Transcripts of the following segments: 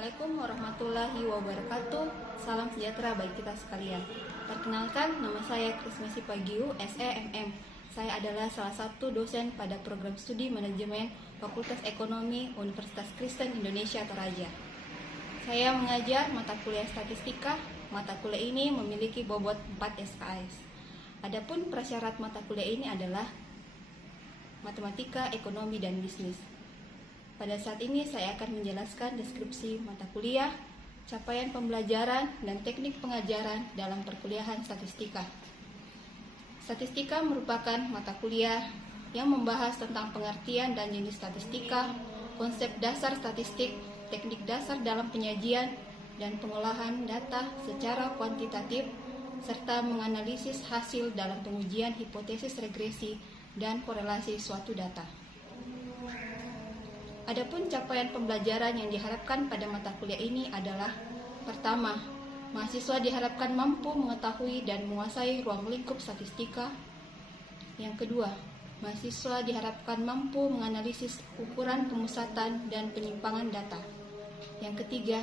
Assalamualaikum warahmatullahi wabarakatuh. Salam sejahtera bagi kita sekalian. Perkenalkan, nama saya Krismesi Pagiu, SEMM. Saya adalah salah satu dosen pada program studi manajemen Fakultas Ekonomi Universitas Kristen Indonesia Toraja. Saya mengajar mata kuliah statistika. Mata kuliah ini memiliki bobot 4 SKS. Adapun prasyarat mata kuliah ini adalah matematika, ekonomi, dan bisnis. Pada saat ini saya akan menjelaskan deskripsi mata kuliah, capaian pembelajaran, dan teknik pengajaran dalam perkuliahan statistika. Statistika merupakan mata kuliah yang membahas tentang pengertian dan jenis statistika, konsep dasar statistik, teknik dasar dalam penyajian dan pengolahan data secara kuantitatif, serta menganalisis hasil dalam pengujian hipotesis regresi dan korelasi suatu data. Adapun capaian pembelajaran yang diharapkan pada mata kuliah ini adalah: pertama, mahasiswa diharapkan mampu mengetahui dan menguasai ruang lingkup statistika. Yang kedua, mahasiswa diharapkan mampu menganalisis ukuran pemusatan dan penyimpangan data. Yang ketiga,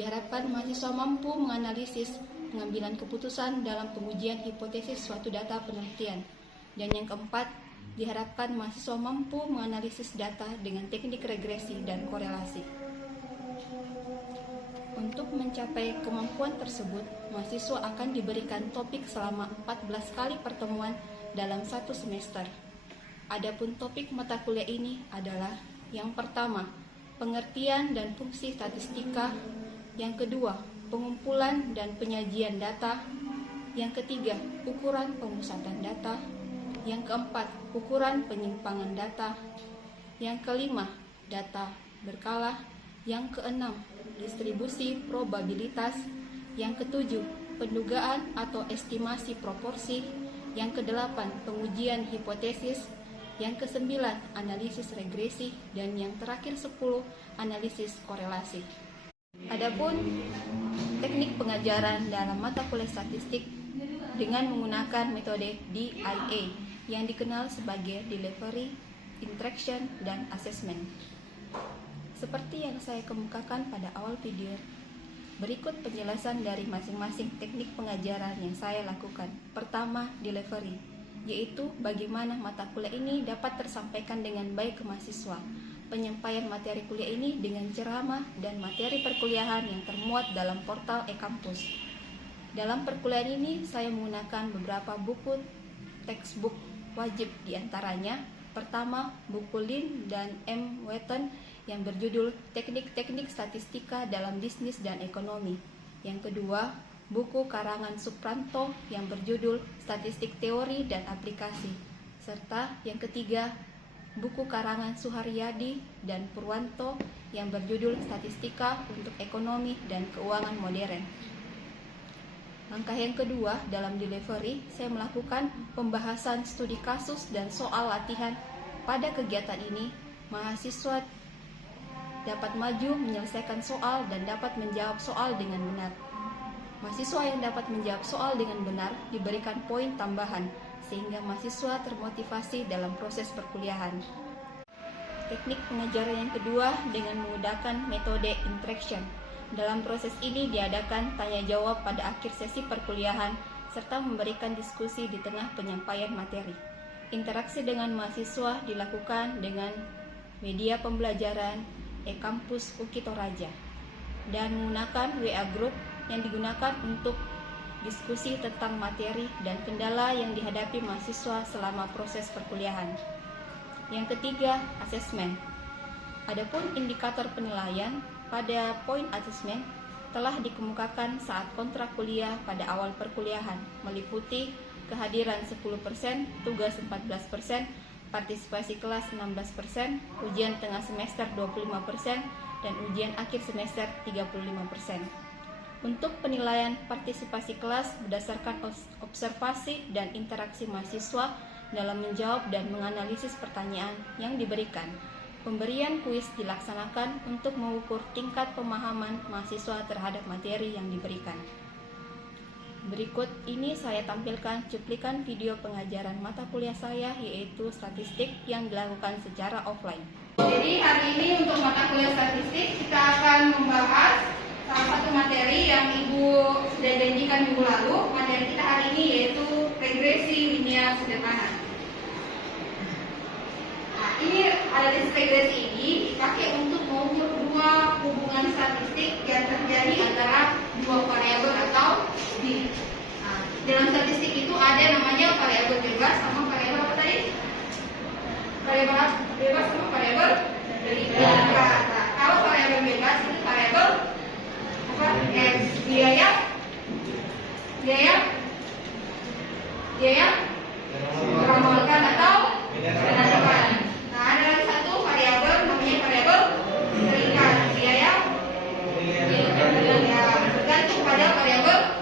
diharapkan mahasiswa mampu menganalisis pengambilan keputusan dalam pengujian hipotesis suatu data penelitian. Dan yang keempat, diharapkan mahasiswa mampu menganalisis data dengan teknik regresi dan korelasi. Untuk mencapai kemampuan tersebut, mahasiswa akan diberikan topik selama 14 kali pertemuan dalam satu semester. Adapun topik mata kuliah ini adalah: yang pertama, pengertian dan fungsi statistika; yang kedua, pengumpulan dan penyajian data; yang ketiga, ukuran pemusatan data; yang keempat, ukuran penyimpangan data; yang kelima, data berkala; yang keenam, distribusi probabilitas; yang ketujuh, pendugaan atau estimasi proporsi; yang kedelapan, pengujian hipotesis; yang kesembilan, analisis regresi; dan yang terakhir 10, analisis korelasi. Adapun teknik pengajaran dalam mata kuliah statistik dengan menggunakan metode DIA yang dikenal sebagai Delivery, Interaction, dan Assessment. Seperti yang saya kemukakan pada awal video, berikut penjelasan dari masing-masing teknik pengajaran yang saya lakukan. Pertama, delivery, yaitu bagaimana mata kuliah ini dapat tersampaikan dengan baik ke mahasiswa. Penyampaian materi kuliah ini dengan ceramah dan materi perkuliahan yang termuat dalam portal e-kampus. Dalam perkuliahan ini, saya menggunakan beberapa buku textbook wajib, diantaranya: pertama, buku Lin dan M. Wheaton yang berjudul Teknik-Teknik Statistika dalam Bisnis dan Ekonomi. Yang kedua, buku karangan Supranto yang berjudul Statistik Teori dan Aplikasi. Serta yang ketiga, buku karangan Suharyadi dan Purwanto yang berjudul Statistika untuk Ekonomi dan Keuangan Modern. Langkah yang kedua dalam delivery, saya melakukan pembahasan studi kasus dan soal latihan. Pada kegiatan ini, mahasiswa dapat maju menyelesaikan soal dan dapat menjawab soal dengan benar. Mahasiswa yang dapat menjawab soal dengan benar diberikan poin tambahan, sehingga mahasiswa termotivasi dalam proses perkuliahan. Teknik pengajaran yang kedua dengan menggunakan metode interaction. Dalam proses ini diadakan tanya jawab pada akhir sesi perkuliahan serta memberikan diskusi di tengah penyampaian materi. Interaksi dengan mahasiswa dilakukan dengan media pembelajaran e-kampus UKI Toraja dan menggunakan WA Group yang digunakan untuk diskusi tentang materi dan kendala yang dihadapi mahasiswa selama proses perkuliahan. Yang ketiga, asesmen. Adapun indikator penilaian pada poin asesmen telah dikemukakan saat kontrak kuliah pada awal perkuliahan, meliputi kehadiran 10%, tugas 14%, partisipasi kelas 16%, ujian tengah semester 25%, dan ujian akhir semester 35%. Untuk penilaian partisipasi kelas berdasarkan observasi dan interaksi mahasiswa dalam menjawab dan menganalisis pertanyaan yang diberikan. Pemberian kuis dilaksanakan untuk mengukur tingkat pemahaman mahasiswa terhadap materi yang diberikan. Berikut ini saya tampilkan cuplikan video pengajaran mata kuliah saya, yaitu statistik yang dilakukan secara offline. Jadi hari ini untuk mata kuliah statistik kita akan membahas salah satu materi yang Ibu sudah janjikan minggu lalu. Materi kita hari ini yaitu regresi linear sederhana. Nah, ini analisis regresi ini dipakai untuk mengukur dua hubungan statistik yang terjadi antara dua variabel atau D. Nah, dalam statistik itu ada namanya variabel bebas sama variabel apa tadi? Variabel bebas sama variabel berikat. Nah, kalau variabel bebas itu variabel apa? X. Biaya diramalkan atau menentukan. Nah, ada lagi satu variabel namanya variabel berikat. Biaya bergantung pada variabel.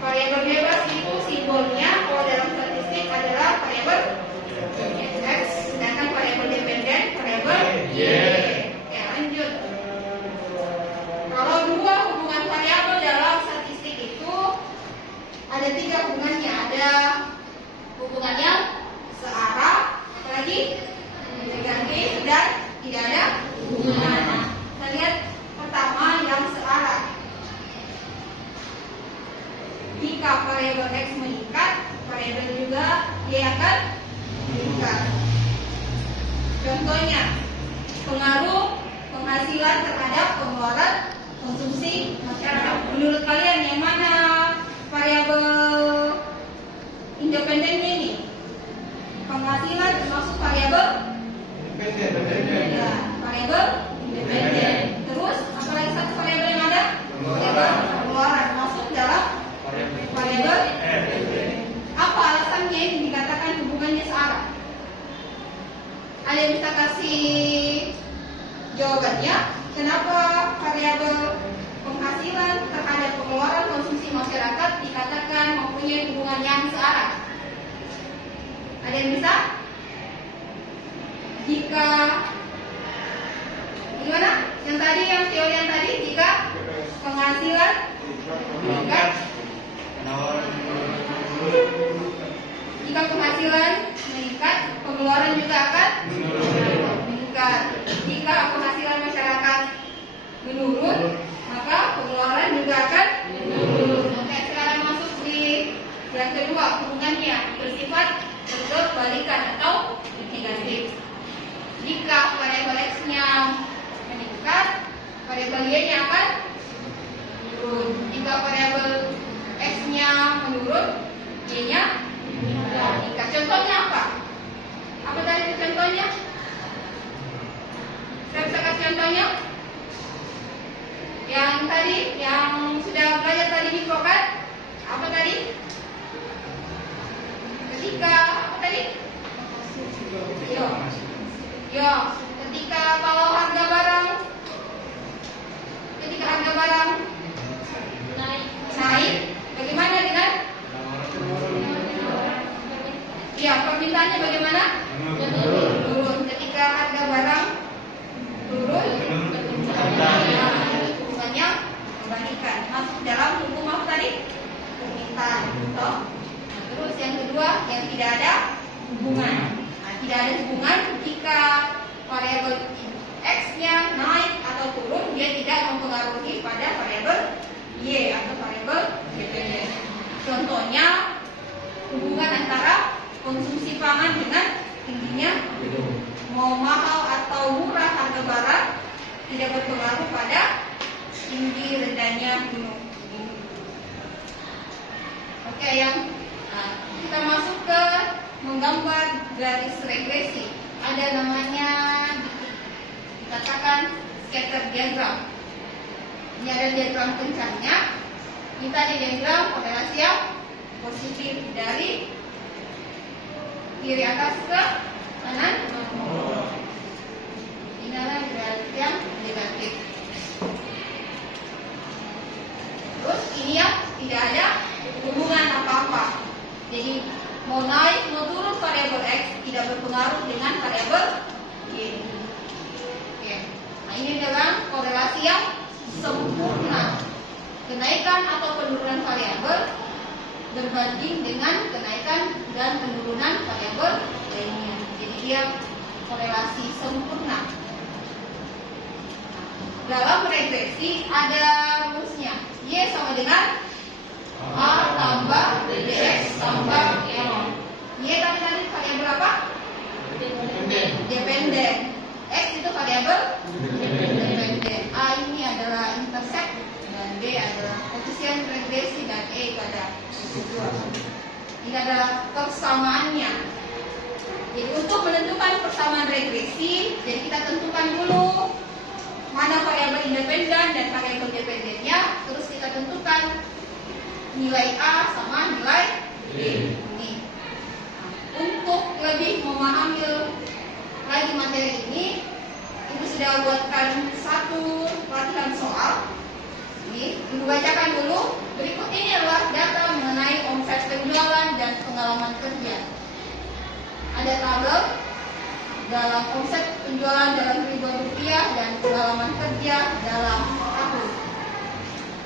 Variabel bebas itu simbolnya kalau dalam statistik adalah variabel X, sedangkan variabel dependen variabel Y. Oke, lanjut. Kalau dua hubungan variabel dalam statistik itu ada tiga hubungannya. Ada hubungan yang searah, apalagi negatif, dan tidak ada hubungan. Kita lihat pertama yang searah. Jika variabel X meningkat, variabel juga Y akan meningkat. Contohnya, pengaruh penghasilan terhadap pengeluaran konsumsi masyarakat. Menurut kalian yang mana variabel independennya ini? Penghasilan termasuk variabel independen. Ya, variabel independen. Terus apalagi satu variabel yang ada? Variabel pengeluaran masuk dalam variabel. Apa alasannya ini dikatakan hubungannya searah? Ada yang bisa kasih jawabannya? Kenapa variabel penghasilan terhadap pengeluaran konsumsi masyarakat dikatakan mempunyai hubungan yang searah? Ada yang bisa? Jika gimana? Yang tadi, yang teori yang tadi, jika penghasilan meningkat, jika penghasilan meningkat, pengeluaran juga akan meningkat. Jika penghasilan masyarakat menurun, maka pengeluaran juga akan menurun. Oke, sekarang masuk di yang kedua, hubungannya bersifat berbalikan atau negatif. Jika variabel X-nya meningkat, variabel Y-nya akan menurun. Jika variabel X-nya menurun, Y-nya meningkat. Contohnya apa? Apa tadi contohnya? Saya bisa kasih contohnya? Yang tadi, yang sudah belajar tadi di program, apa tadi? Ketika apa tadi? Yo, ketika kalau harga barang naik, bagaimana dengan? Ya, permintaannya bagaimana? Turun. Ketika harga barang turun, hubungannya kebalikan. Masuk dalam hukum apa tadi? Permintaan. Nah, terus yang kedua, yang tidak ada hubungan. Nah, tidak ada hubungan jika variabel X-nya naik atau turun, dia tidak mempengaruhi pada variabel Y atau variabel dependen. Contohnya, hubungan antara konsumsi pangan dengan tingginya mau mahal atau murah harga barang tidak berpengaruh pada tinggi rendahnya gunung. Oke, kita masuk ke menggambar garis regresi. Ada namanya dikatakan scatter diagram. Ini ada diagram kencangnya. Kita ada diagram korelasi yang positif dari kiri atas ke kanan. Ini adalah garis yang negatif. Terus ini yang tidak ada hubungan apa-apa. Jadi mau naik mau turun variabel X tidak berpengaruh dengan variabel Y. Oke. Nah, ini adalah korelasi yang sempurna. kenaikan atau penurunan variabel berbanding dengan kenaikan dan penurunan variabel lainnya. Jadi dia korelasi sempurna. Dalam regresi ada rumusnya. Y sama dengan A tambah DX tambah N. Y tadi variabel apa? Dependen. X itu variabel dependen. A ini adalah intersect dan B adalah koefisien regresi dan E itu ada residual. Ini adalah persamaannya. Jadi untuk menentukan persamaan regresi, jadi kita tentukan dulu mana variabel independen dan variabel dependennya, terus kita tentukan nilai A sama nilai B. Ini. Untuk lebih memahami lagi materi ini, Ibu sudah buatkan satu latihan soal. Ini Ibu bacakan dulu. Berikut ini adalah data mengenai omset penjualan dan pengalaman kerja. Ada tabel dalam omset penjualan dalam ribuan rupiah dan pengalaman kerja dalam tahun.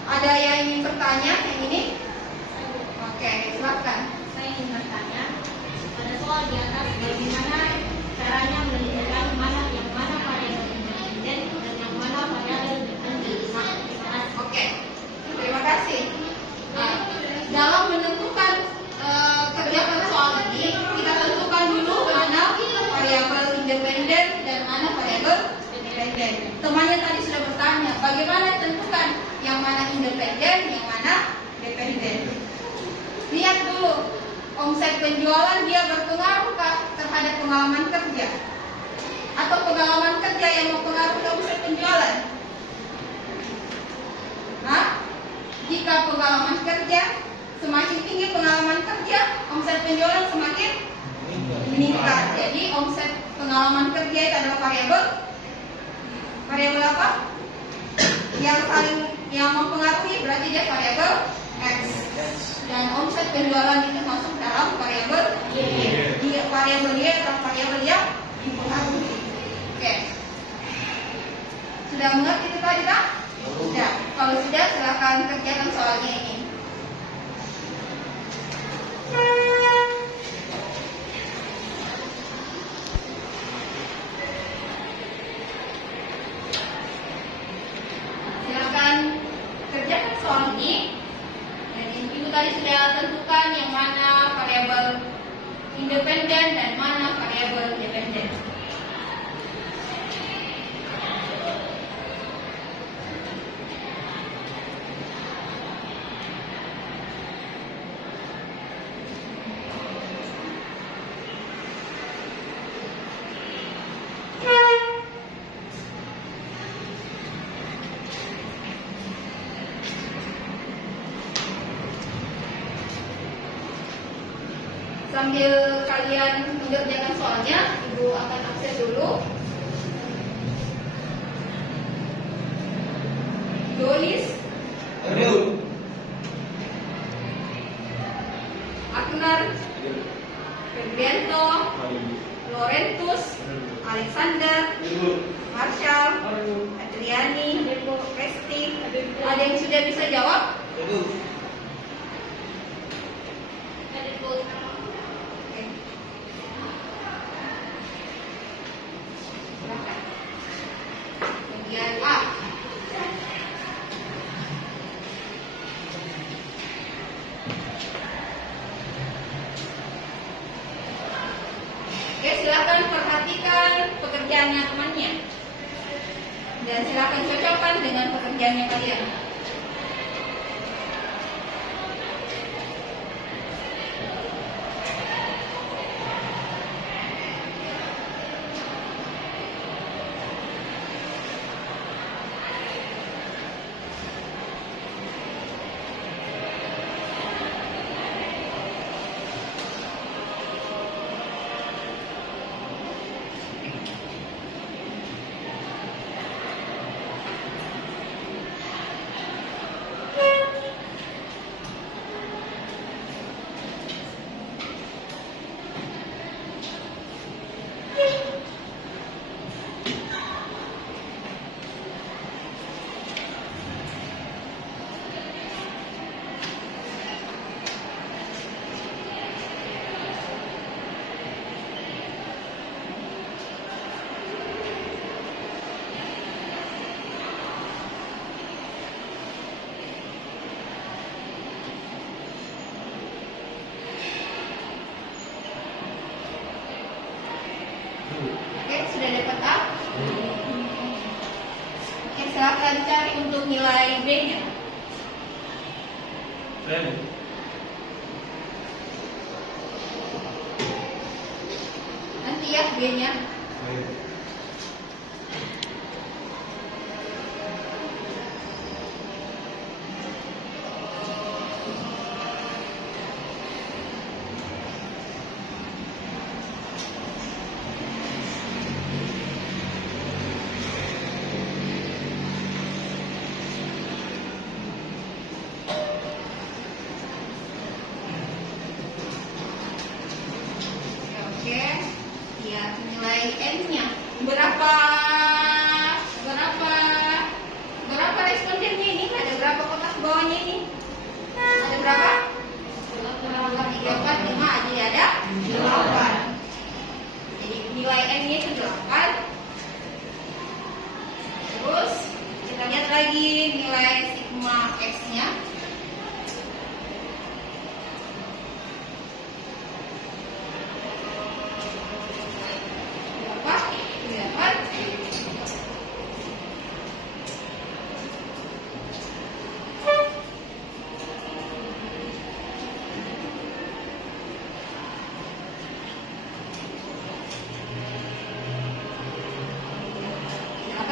Ada yang ingin bertanya yang ini? Oke, silakan. Saya ingin bertanya, pada soal di atas bagaimana caranya menentukan mana variabel independen dan yang mana variabel dependen. Oke, terima kasih. Nah, dalam menentukan kerjakan soal ini, kita tentukan dulu mana variabel independen dan mana variabel dependen. Temannya tadi sudah bertanya, bagaimana tentukan yang mana independen, yang mana dependen. Lihat dulu, omset penjualan dia berpengaruh terhadap pengalaman kerja, atau pengalaman kerja yang mempengaruhi omset penjualan. Nah, jika pengalaman kerja semakin tinggi pengalaman kerja, omset penjualan semakin meningkat. Jadi omset pengalaman kerja itu adalah variabel apa? Yang mempengaruhi berarti dia variabel X. Dan omset penjualan itu masuk dalam variabel Y. Variabel Y adalah variabel yang mempengaruhi. Oke. Sudah mengerti itu tadi tak? Sudah. Kalau sudah, silakan kerjakan soalnya ini. Silakan kerjakan soal ini. Dan Ibu tadi sudah tentukan yang mana variabel independen dan mana variabel dependen. Sambil kalian mengerjakan soalnya, Ibu akan absen dulu. Dolis, Agnar, Febrianto, Lorentus, Alexander, Marshall, Adriani, Resti. Ada yang sudah bisa jawab? Bagian A. Oke, silakan perhatikan pekerjaannya temannya dan silakan cocokkan dengan pekerjaannya kalian. sudah dapat A? Oke, silakan cari untuk nilai B-nya. Nanti ya B-nya. Oke, ya nilai N-nya berapa? Berapa respondennya ini? Ada berapa kotak bawahnya ini? Ada berapa? 3, 4, 5, jadi ada 8. Jadi nilai N-nya itu 8. Terus kita lihat lagi nilai sigma X-nya.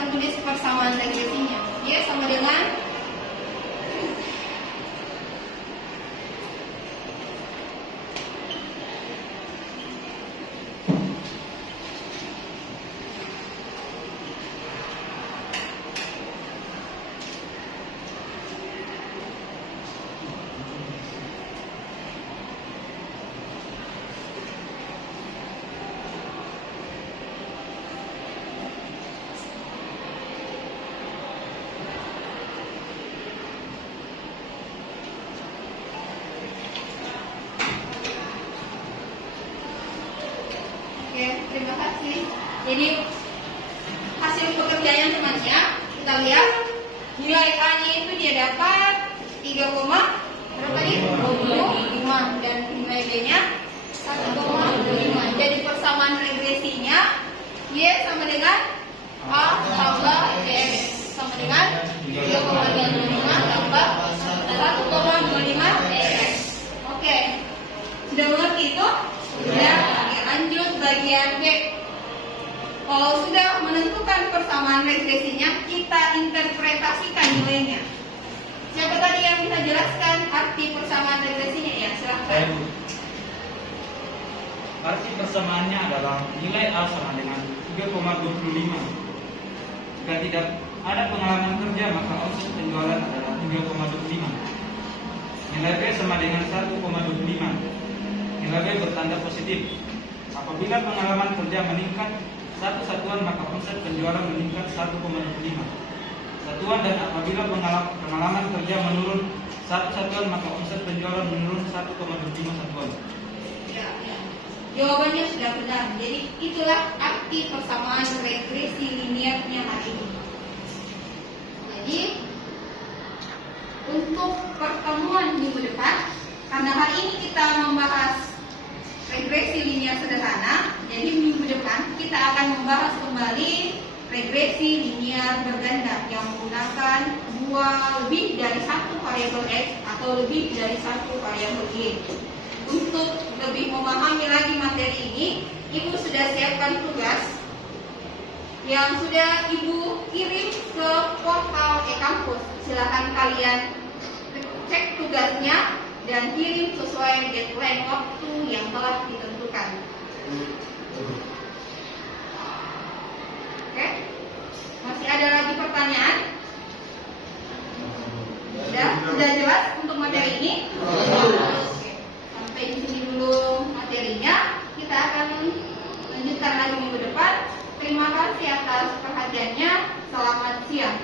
Tulis persamaan regresinya, ya sama dengan Oke, terima kasih. Jadi hasil pekerjaan temannya kita lihat nilai A-nya itu dia dapat 3, berapa nih? 25 dan nilai B-nya 1,25. Jadi persamaan regresinya Y sama dengan A tambah X sama dengan 3,25 tambah 1,25 X. Oke, sudah mengerti itu? Sudah. Lanjut bagian B. Kalau sudah menentukan persamaan regresinya, kita interpretasikan nilainya. Siapa tadi yang bisa jelaskan arti persamaan regresinya? Ya, silahkan. Arti persamaannya adalah nilai A sama dengan 3,25. Jika tidak ada pengalaman kerja, maka omset penjualan adalah 3,25. Nilai B sama dengan 1,25. Nilai B bertanda positif. Apabila pengalaman kerja meningkat 1 satuan, maka omset penjualan meningkat 1,25 satuan, dan apabila pengalaman kerja menurun 1 satuan, maka omset penjualan menurun 1,25 satuan. Ya. Jawabannya sudah benar. Jadi itulah arti persamaan regresi linearnya hari ini. Jadi untuk pertemuan minggu depan, karena hari ini kita membahas regresi linear sederhana, jadi minggu depan kita akan membahas kembali regresi linear berganda yang menggunakan lebih dari satu variabel X atau lebih dari satu variabel Y. Untuk lebih memahami lagi materi ini, Ibu sudah siapkan tugas yang sudah Ibu kirim ke portal e-kampus. Silakan kalian cek tugasnya dan kirim sesuai deadline waktu yang telah ditentukan. Oke? Masih ada lagi pertanyaan? Sudah jelas untuk materi ini? Oke. Sampai di sini dulu materinya. Kita akan lanjutkan lagi minggu depan. Terima kasih atas perhatiannya. Selamat siang.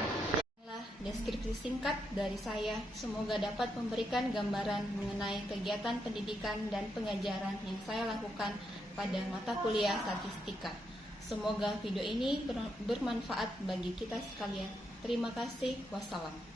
Deskripsi singkat dari saya semoga dapat memberikan gambaran mengenai kegiatan pendidikan dan pengajaran yang saya lakukan pada mata kuliah statistika. Semoga video ini bermanfaat bagi kita sekalian. Terima kasih. Wassalam.